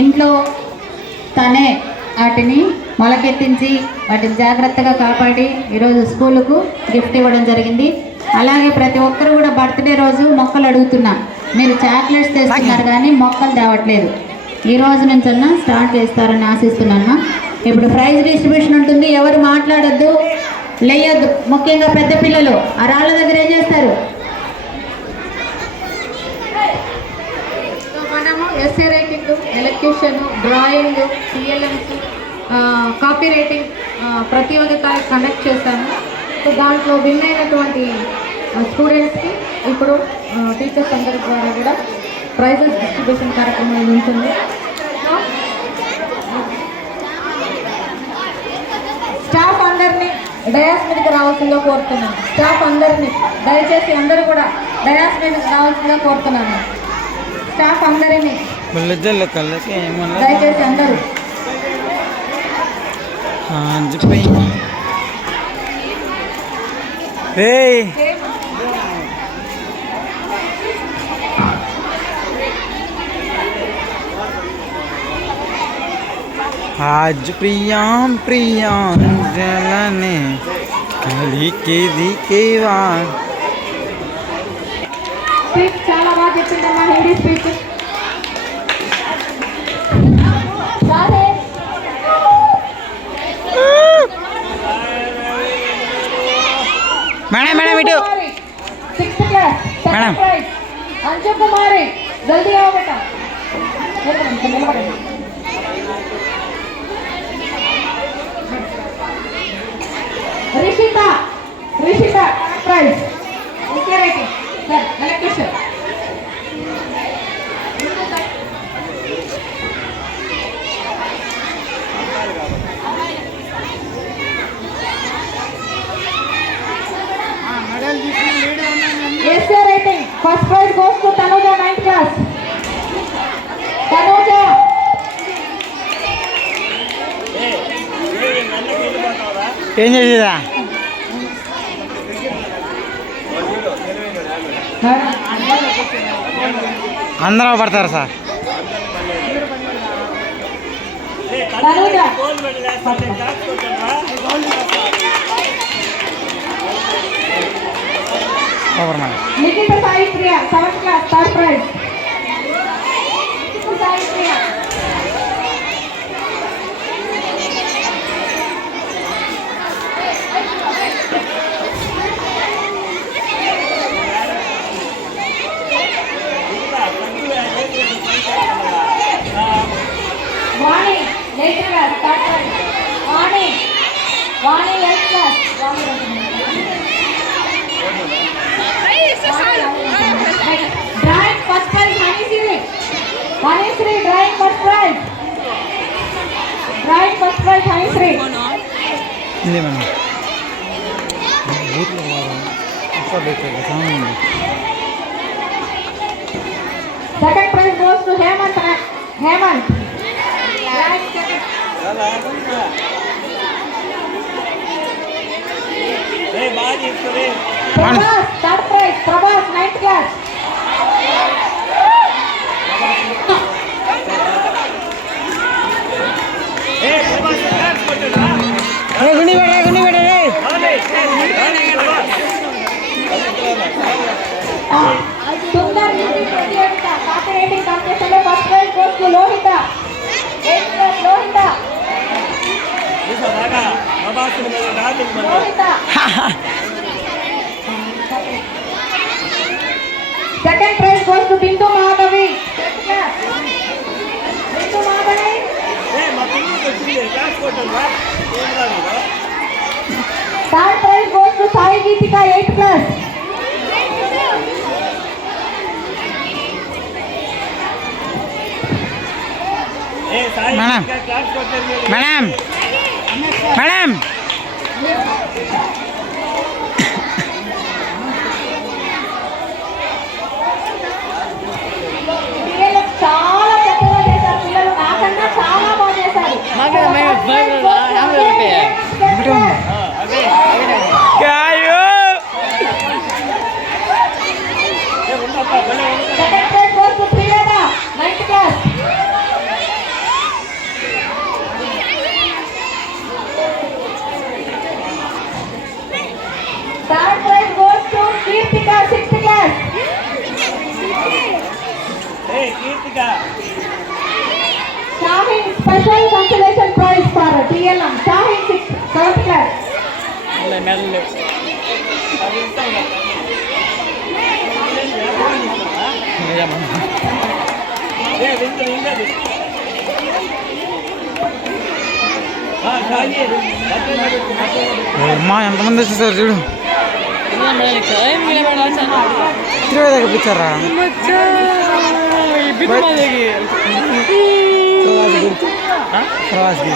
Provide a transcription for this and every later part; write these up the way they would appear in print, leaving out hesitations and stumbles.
ఇంట్లో తనే వాటిని మొలకెత్తించి వాటిని జాగ్రత్తగా కాపాడి ఈరోజు స్కూలుకు గిఫ్ట్ ఇవ్వడం జరిగింది. అలాగే ప్రతి ఒక్కరు కూడా బర్త్డే రోజు మొక్కలు అడుగుతున్నా, మీరు చాక్లెట్స్ తెస్తున్నారు కానీ మొక్కలు తేవట్లేదు. ఈ రోజు నుంచన్నా స్టార్ట్ చేస్తారని ఆశిస్తున్నాను. ఇప్పుడు ప్రైజ్ డిస్ట్రిబ్యూషన్ ఉంటుంది, ఎవరు మాట్లాడొద్దు, లేయొద్దు. ముఖ్యంగా పెద్ద పిల్లలు ఆ రాళ్ళ దగ్గర ఏం చేస్తారు? మనము essay writing, elocution, drawing, TLMs, copy writing ప్రతియోగిత కండక్ట్ చేస్తాము. సో దాంట్లో విన్ అయినటువంటి స్టూడెంట్స్కి ఇప్పుడు టీచర్స్ అందరి ద్వారా కూడా ప్రైజెస్ డిస్ట్రిబ్యూషన్ కార్యక్రమం ఉంటుంది. స్టాఫ్ అందరినీ డయాస్ మీదకి రావాల్సిందో కోరుతున్నాను. స్టాఫ్ అందరినీ దయచేసి అందరూ కూడా డయాస్ మీదకి రావాల్సిందో కోరుతున్నాను. స్టాఫ్ అందరినీ దయచేసి అందరూ आज प्रियाम प्रियाम जलने कली के दिकेवा స్పీచ్ చాలా బాగా చెప్పిందమ్మా. హిందీ స్పీచ్ मैडम मैडम इटू 6th class madam Anju Kumari जल्दी आओ बेटा. Rishita Rishita prize okay writing sir elocution. essay writing first prize goes to Tanuja 9th class. Tanuja ఏం చేసేదా అందరూ పడతారు sir. Tanuja Nikita Sai Priya 7th class third prize. Nikita Sai Priya Vani 8th class third prize. Vani 8th class. Drawing first prize Hanisri. Hanisri drawing first prize. Drawing first prize Hanisri. ఇదే మనం బూత్లో Second prize goes to Hemant. Hemant. Drawing second. Prabhas third prize. Prabhas 9th class. గుండి పెట్టే Sundar Niti Pratiyogita copy writing competition first prize goes to Lohita. 8th class Lohita. Lohita. Second prize goes to Bindu Madhavi. 10th class. Bindu Madhavi. Third prize goes to Sai Geetika 8th class. Madam madam madam చాలా చక్కగా చేశారు పిల్లలు, నాకన్నా చాలా బాగా చేశారు. Second prize goes to Priyada 9th class. for 6th class. Shahin special consolation prize for TLM. Shahin 7th class. అమ్మా ఎంతమంది వచ్చేసారు చూడు ఇరవై దగ్గర పిచ్చారా ప్రవాస్కి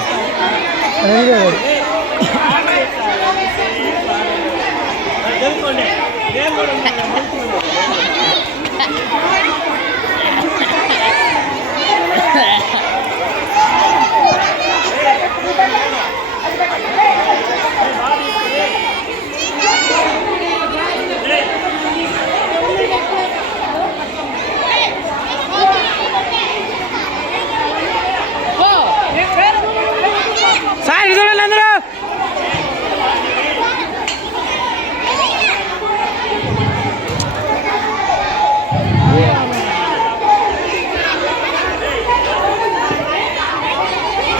సార్ చూడండి అందరూ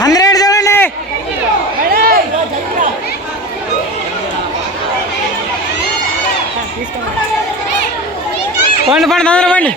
అందరూ చూడండి పండి పండి అందరూ పండి